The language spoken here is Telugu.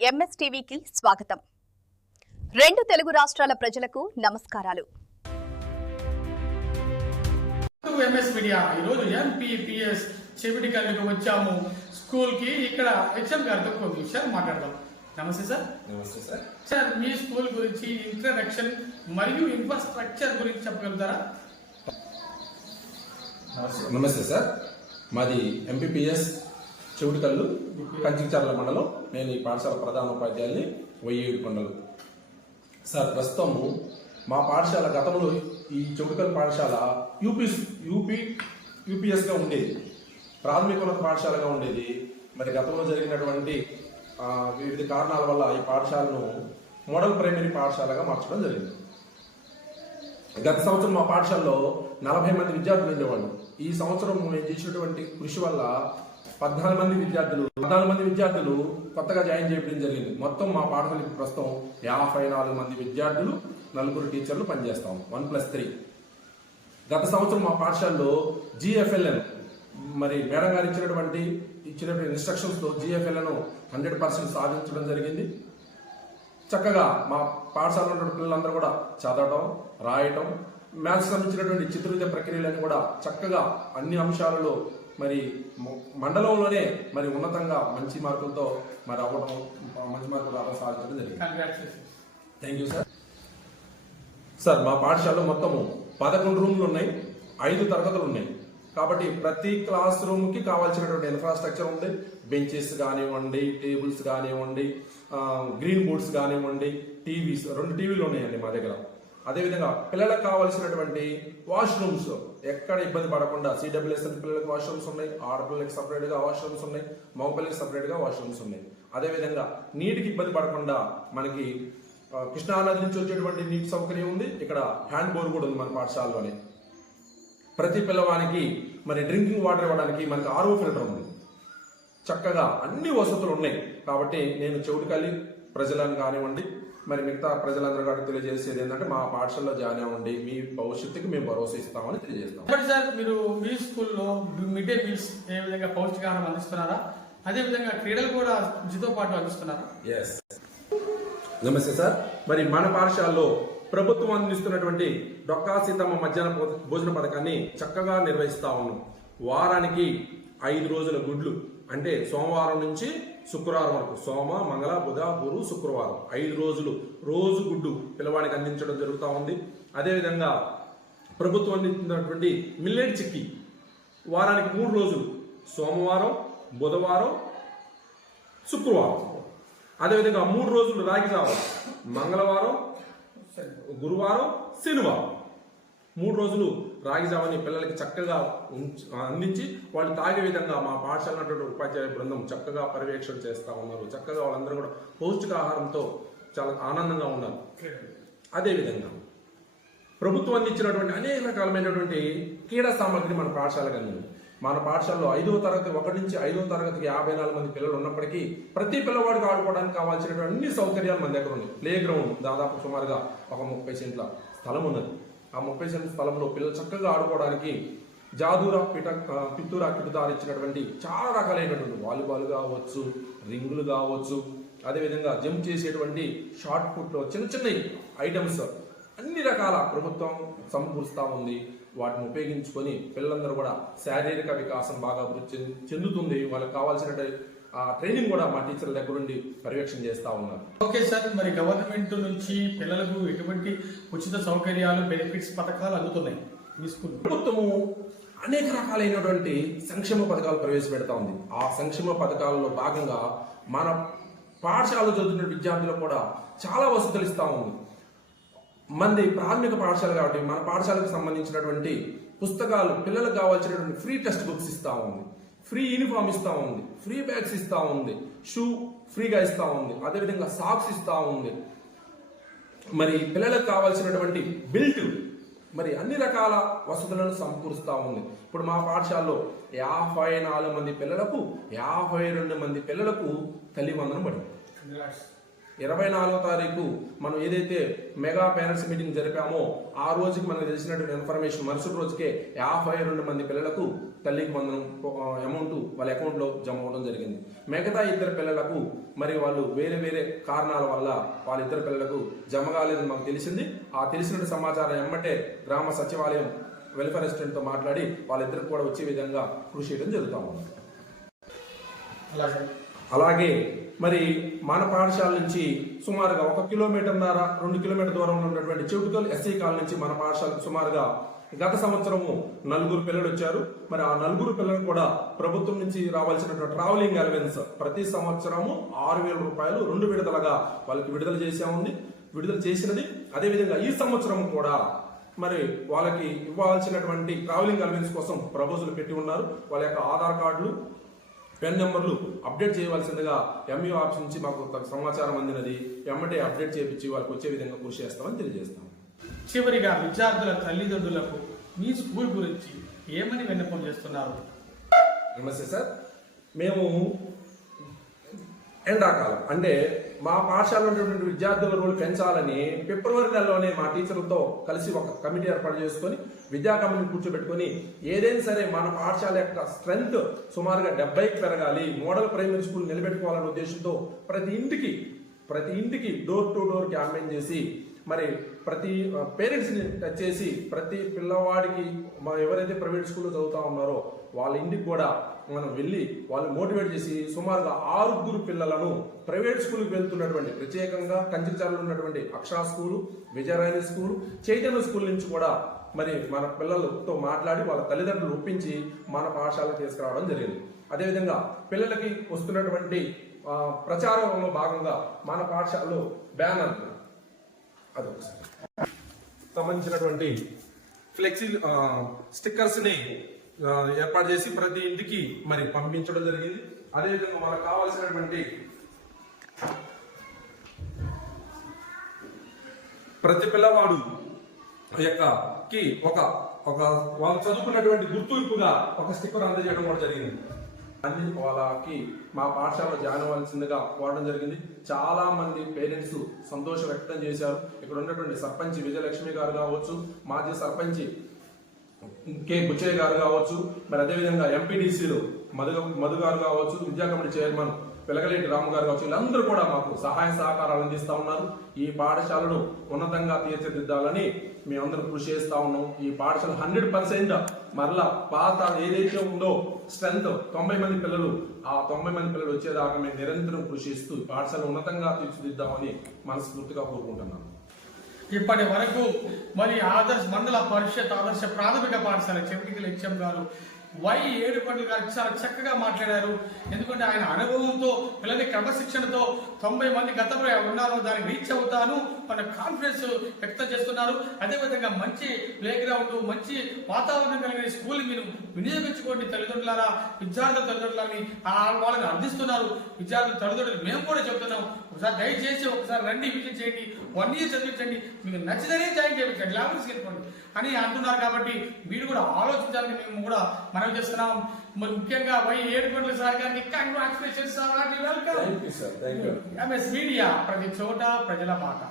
ఎంఎస్టీవీకి స్వాగతం. రెండు తెలుగు రాష్ట్రాల ప్రజలకు నమస్కారాలు. ఎంఎస్ మీడియా ఈరోజు ఎంపీపీఎస్ చెవిటి కళ్ళకు వచ్చాము స్కూల్ కి. ఇక్కడ హెచ్ఎం గారితో ఒక విషయాలు మాట్లాడదాం. నమస్తే సార్. నమస్తే సార్. సార్, మీ స్కూల్ గురించి ఇంట్రడక్షన్ మరియు ఇన్ఫ్రాస్ట్రక్చర్ గురించి చెప్పగలుగుతారా? నమస్తే సార్. మాది ఎంపీపీఎస్ చెవిటికల్లు, కంచిచర్ల మండలం. నేను ఈ పాఠశాల ప్రధాన ఉపాధ్యాయుల్ని వయ్యేడు కొండలు. సార్, ప్రస్తుతము మా పాఠశాల గతంలో ఈ చెవిటికల్లు పాఠశాల యూపీఎస్గా ఉండేది, ప్రాథమికోన్నత పాఠశాలగా ఉండేది. మరి గతంలో జరిగినటువంటి వివిధ కారణాల వల్ల ఈ పాఠశాలను మోడల్ ప్రైమరీ పాఠశాలగా మార్చడం జరిగింది. గత సంవత్సరం మా పాఠశాలలో 40 మంది విద్యార్థులు ఉండేవాళ్ళు. ఈ సంవత్సరం మేము చేసినటువంటి కృషి వల్ల 14 మంది విద్యార్థులు కొత్తగా జాయిన్ చేయడం జరిగింది. మొత్తం మా పాఠశాలకు ప్రస్తుతం 54 మంది విద్యార్థులు, 4 టీచర్లు పనిచేస్తాం, 1+3. గత సంవత్సరం మా పాఠశాలలో GFLN మరి మేడం గారు ఇచ్చినటువంటి ఇన్స్ట్రక్షన్స్తో GFLN 100% సాధించడం జరిగింది. చక్కగా మా పాఠశాలలో ఉన్న పిల్లలందరూ కూడా చదవటం, రాయటం, మ్యాథ్స్ సంబంధించినటువంటి చిత్రవిద్య ప్రక్రియలన్నీ కూడా చక్కగా అన్ని అంశాలలో మరి మండలంలోనే మరి ఉన్నతంగా మంచి మార్కులతో మరి మంచి మార్కులు సాధించడం జరిగింది. Thank you sir. సార్, మా పాఠశాలలో మొత్తము 11 రూమ్లు ఉన్నాయి, 5 తరగతులు ఉన్నాయి. కాబట్టి ప్రతి క్లాస్ రూమ్కి కావాల్సినటువంటి ఇన్ఫ్రాస్ట్రక్చర్ ఉంది. బెంచెస్ కానివ్వండి, టేబుల్స్ కానివ్వండి, గ్రీన్ బోర్డ్స్ కానివ్వండి, టీవీస్, 2 టీవీలు ఉన్నాయండి మా దగ్గర. అదేవిధంగా పిల్లలకు కావాల్సినటువంటి వాష్రూమ్స్ ఎక్కడ ఇబ్బంది పడకుండా CWSL పిల్లలకు వాష్రూమ్స్ ఉన్నాయి, ఆడపిల్లలకి సపరేట్గా వాష్రూమ్స్ ఉన్నాయి, మగ పిల్లలకి సపరేట్గా వాష్రూమ్స్ ఉన్నాయి. అదేవిధంగా నీటికి ఇబ్బంది పడకుండా మనకి కృష్ణానది నుంచి వచ్చేటువంటి నీటి సౌకర్యం ఉంది. ఇక్కడ హ్యాండ్ బోర్ కూడా ఉంది మన పాఠశాలలోనే. ప్రతి పిల్లవానికి మరి డ్రింకింగ్ వాటర్ ఇవ్వడానికి మనకి RO ఫిల్టర్ ఉంది. చక్కగా అన్ని వసతులు ఉన్నాయి. కాబట్టి నేను చెవిటికల్లి ప్రజలను కానివ్వండి, మరి మిగతా ప్రజలందరూ కూడా తెలియజేసేది ఏంటంటే మా పాఠశాలలో జాయిన్ అవ్వండి, మీ భవిష్యత్తుకి మేము భరోసా ఇస్తామని తెలియజేస్తాం. సార్, మీరు మీ స్కూల్లో మిడ్ డే మీల్స్ ఏ విధంగా పౌష్టికాహారం అందిస్తున్నారా? అదేవిధంగా క్రీడలు కూడా విద్యతో పాటు అందిస్తున్నారా? ఎస్. నమస్తే సార్. మరి మన పాఠశాలలో ప్రభుత్వం అందిస్తున్నటువంటి డొక్కా సీతమ్మ మధ్యాహ్న భోజన పథకాన్ని చక్కగా నిర్వహిస్తా ఉన్నాం. వారానికి 5 రోజుల గుడ్లు, అంటే సోమవారం నుంచి శుక్రవారం వరకు, సోమ, మంగళ, బుధ, గురు, శుక్రవారం 5 రోజులు రోజు గుడ్డు పిల్లవాడికి అందించడం జరుగుతూ ఉంది. అదేవిధంగా ప్రభుత్వం అందిస్తున్నటువంటి మిల్లెట్ చిక్కీ వారానికి 3 రోజులు, సోమవారం, బుధవారం, శుక్రవారం. అదేవిధంగా 3 రోజులు రాగి జావ, మంగళవారం, గురువారం, శనివారం 3 రోజులు రాగి జావని పిల్లలకి చక్కగా అందించి వాళ్ళు తాగే విధంగా మా పాఠశాల ఉపాధ్యాయ బృందం చక్కగా పర్యవేక్షణ చేస్తూ ఉన్నారు. చక్కగా వాళ్ళందరూ కూడా పౌష్టికాహారంతో చాలా ఆనందంగా ఉన్నారు. అదేవిధంగా ప్రభుత్వం అందించినటువంటి అనేక రకాలమైనటువంటి క్రీడా సామగ్రి మన పాఠశాలకు అందింది. మన పాఠశాలలో 5వ తరగతి 1 నుంచి 5వ తరగతికి 54 మంది పిల్లలు ఉన్నప్పటికీ ప్రతి పిల్లవాడికి ఆడుకోవడానికి కావాల్సినటువంటి అన్ని సౌకర్యాలు మన దగ్గర ఉన్నాయి. ప్లే గ్రౌండ్ దాదాపు సుమారుగా ఒక 30 సెంట్ల స్థలం ఉన్నది. ఆ 30 సెంట్ల స్థలంలో పిల్లలు చక్కగా ఆడుకోవడానికి జాదూరా పిత్తూరా కిటుతారు ఇచ్చినటువంటి చాలా రకాలైనటువంటి వాలీబాల్ కావచ్చు, రింగులు కావచ్చు, అదేవిధంగా జంప్ చేసేటువంటి షార్ట్ పుట్లో చిన్న చిన్న ఐటమ్స్ అన్ని రకాల ప్రభుత్వం సమకూరుస్తూ ఉంది. వాటిని ఉపయోగించుకొని పిల్లలందరూ కూడా శారీరక వికాసం బాగా అభివృద్ధి చెందుతుంది. వాళ్ళకి కావాల్సిన ట్రైనింగ్ కూడా మా టీచర్ల దగ్గర నుండి పర్యవేక్షణ చేస్తూ ఉన్నారు. ఓకే సార్, మరి గవర్నమెంట్ నుంచి పిల్లలకు ఎటువంటి ఉచిత సౌకర్యాలు, బెనిఫిట్స్, పథకాలు అందుతున్నాయి మీ స్కూల్? ప్రభుత్వము అనేక రకాలైనటువంటి సంక్షేమ పథకాలు ప్రవేశపెడతా ఉంది. ఆ సంక్షేమ పథకాలలో భాగంగా మన పాఠశాలలో చదువుతున్న విద్యార్థులకు కూడా చాలా వసతులు ఇస్తూ ఉంది. మంది ప్రాథమిక పాఠశాల కాబట్టి మన పాఠశాలకు సంబంధించినటువంటి పుస్తకాలు, పిల్లలకు కావాల్సినటువంటి ఫ్రీ టెక్స్ట్ బుక్స్ ఇస్తూ ఉంది, ఫ్రీ యూనిఫామ్ ఇస్తూ ఉంది, ఫ్రీ బ్యాగ్స్ ఇస్తూ ఉంది, షూ ఫ్రీగా ఇస్తూ ఉంది, అదేవిధంగా సాక్స్ ఇస్తూ ఉంది. మరి పిల్లలకు కావాల్సినటువంటి బెల్ట్, మరి అన్ని రకాల వసతులను సమకూరుస్తూ ఉంది. ఇప్పుడు మా పాఠశాలలో 54 మంది పిల్లలకు 52 మంది పిల్లలకు తల్లి వందనం పడింది. 24వ తారీఖు మనం ఏదైతే మెగా పేరెంట్స్ మీటింగ్ జరిపామో ఆ రోజుకి మనకు తెలిసినటువంటి ఇన్ఫర్మేషన్ మరుసటి రోజుకే 52 మంది పిల్లలకు తల్లికి వందనం అమౌంట్ వాళ్ళ అకౌంట్లో జమ అవడం జరిగింది. మిగతా 2 పిల్లలకు మరి వాళ్ళు వేరే వేరే కారణాల వల్ల వాళ్ళ 2 పిల్లలకు జమ కాలేదని మాకు తెలిసింది. ఆ తెలిసిన సమాచారం ఎమ్మటే గ్రామ సచివాలయం వెల్ఫేర్ అసిస్టెంట్తో మాట్లాడి వాళ్ళిద్దరికి కూడా వచ్చే విధంగా కృషి చేయడం జరుగుతూ ఉంది. అలాగే మరి మన పాఠశాల నుంచి సుమారుగా 1 కిలోమీటర్న్నర 2 కిలోమీటర్ దూరంలో ఉన్నటువంటి చెవిటికల్ ఎస్సీ కాలనీ నుంచి మన పాఠశాలకు సుమారుగా గత సంవత్సరము 4 పిల్లలు వచ్చారు. మరి ఆ 4 పిల్లలు కూడా ప్రభుత్వం నుంచి రావాల్సినటువంటి ట్రావెలింగ్ అలవెన్స్ ప్రతి సంవత్సరము 6,000 రూపాయలు 2 విడతలుగా వాళ్ళకి విడుదల చేసినది. అదేవిధంగా ఈ సంవత్సరం కూడా మరి వాళ్ళకి ఇవ్వాల్సినటువంటి ట్రావెలింగ్ అలవెన్స్ కోసం ప్రపోజల్ పెట్టి ఉన్నారు. వాళ్ళ యొక్క ఆధార్ కార్డులు, పెన్ నెంబర్లు అప్డేట్ చేయవలసిందిగా ఎంఈఓ ఆఫీస్ నుంచి మాకు సమాచారం అందినది. ఎమ్మటే అప్డేట్ చేయించి వాళ్ళకి వచ్చే విధంగా కృషి చేస్తామని తెలియజేస్తాం. చివరిగా విద్యార్థుల తల్లిదండ్రులకు మీ స్కూల్ గురించి ఏమని విన్నపం చేస్తున్నారు? నమస్తే సార్. మేము ఎండాకాలం అంటే మా పాఠశాలలో ఉన్నటువంటి విద్యార్థుల రోల్ పెంచాలని ఫిబ్రవరి నెలలోనే మా టీచర్లతో కలిసి ఒక కమిటీ ఏర్పాటు చేసుకొని విద్యా కమిటీని కూర్చోబెట్టుకొని ఏదైనా సరే మన పాఠశాల యొక్క స్ట్రెంగ్త్ సుమారుగా 70కి పెరగాలి, మోడల్ ప్రైమరీ స్కూల్ నిలబెట్టుకోవాలనే ఉద్దేశంతో ప్రతి ఇంటికి డోర్ టు డోర్ క్యాంపెయిన్ చేసి మరి ప్రతి పేరెంట్స్ని టచ్ చేసి ప్రతి పిల్లవాడికి ఎవరైతే ప్రైవేట్ స్కూల్లో చదువుతా ఉన్నారో వాళ్ళ ఇంటికి కూడా మనం వెళ్ళి వాళ్ళు మోటివేట్ చేసి సుమారుగా 6 పిల్లలను ప్రైవేట్ స్కూల్కి వెళ్తున్నటువంటి ప్రత్యేకంగా కంచిచారులో ఉన్నటువంటి అక్షర స్కూలు, విజయరాయని స్కూలు, చైతన్య స్కూల్ నుంచి కూడా మరి మన పిల్లలతో మాట్లాడి వాళ్ళ తల్లిదండ్రులు ఒప్పించి మన పాఠశాలకు తీసుకురావడం జరిగింది. అదేవిధంగా పిల్లలకి వస్తున్నటువంటి ప్రచారంలో భాగంగా మన పాఠశాలలో బ్యానర్ అదొకసారి సంబంధించినటువంటి ఫ్లెక్సీ స్టిక్కర్స్ ని ఏర్పాటు చేసి ప్రతి ఇంటికి మరి పంపించడం జరిగింది. అదేవిధంగా మనకు కావాల్సినటువంటి ప్రతి పిల్లవాడు యొక్కకి ఒక వాళ్ళు చదువుకున్నటువంటి గుర్తింపుగా ఒక స్టిక్కర్ అందజేయడం కూడా జరిగింది. అన్ని వాళ్ళకి మా పాఠశాలలో జాయిన్ అవ్వాల్సిందిగా కోరడం జరిగింది. చాలా మంది పేరెంట్స్ సంతోషం వ్యక్తం చేశారు. ఇక్కడ ఉన్నటువంటి సర్పంచ్ విజయలక్ష్మి గారు కావచ్చు, మాజీ సర్పంచ్ కె బుచ్చయ్య గారు కావచ్చు, మరి అదేవిధంగా ఎంపీడీసీలు మధు గారు కావచ్చు, విద్యా కమిటీ చైర్మన్ వెలగలేటి రాము గారు కావచ్చు, వీళ్ళందరూ కూడా మాకు సహాయ సహకారాలు అందిస్తా ఉన్నారు. ఈ పాఠశాలను ఉన్నతంగా తీర్చిదిద్దాలని మేమందరం కృషి చేస్తా ఉన్నాం. ఈ పాఠశాల 100% మరలా పాత ఏదైతే ఉందో స్ట్రెంత్ 90 మంది పిల్లలు, ఆ 90 మంది పిల్లలు వచ్చేదాకా మేము నిరంతరం కృషి చేస్తూ పాఠశాల ఉన్నతంగా తీర్చిదిద్దామని మనస్ఫూర్తిగా కోరుకుంటున్నాను. ఇప్పటి వరకు మరి మండల పరిషత్ ఆదర్శ ప్రాథమిక పాఠశాల చెవిటికల్ హెచ్ఎం గారు వై ఏడుకొండలు గారు చాలా చక్కగా మాట్లాడారు. ఎందుకంటే ఆయన అనుభవంతో పిల్లల క్రమశిక్షణతో 90 మంది గతంలో ఉన్నారు, దానికి రీచ్ అవుతాను మన కాన్ఫిడెన్స్ వ్యక్తం చేస్తున్నారు. అదేవిధంగా మంచి ప్లే గ్రౌండ్, మంచి వాతావరణం కలిగిన స్కూల్ మీరు వినియోగించుకోండి తల్లిదండ్రులారా, విద్యార్థుల తల్లిదండ్రులని వాళ్ళని అందిస్తున్నారు. విద్యార్థుల తల్లిదండ్రులు మేము కూడా చెప్తున్నాం, ఒకసారి దయచేసి ఒకసారి రండి, విజిట్ చేయండి, 1 year చదివించండి, మీకు నచ్చితేనే జాయిన్ చేయించండి, లాభం చేసుకోండి అని అంటున్నారు. కాబట్టి మీరు కూడా ఆలోచించాలని మేము కూడా మనం చేస్తున్నాం. మరి ముఖ్యంగా వై ఏడుకొండల సార్ గారికి కంగ్రాచులేషన్స్ సార్. ఎంఎస్ మీడియా, ప్రతి చోట ప్రజల మాట.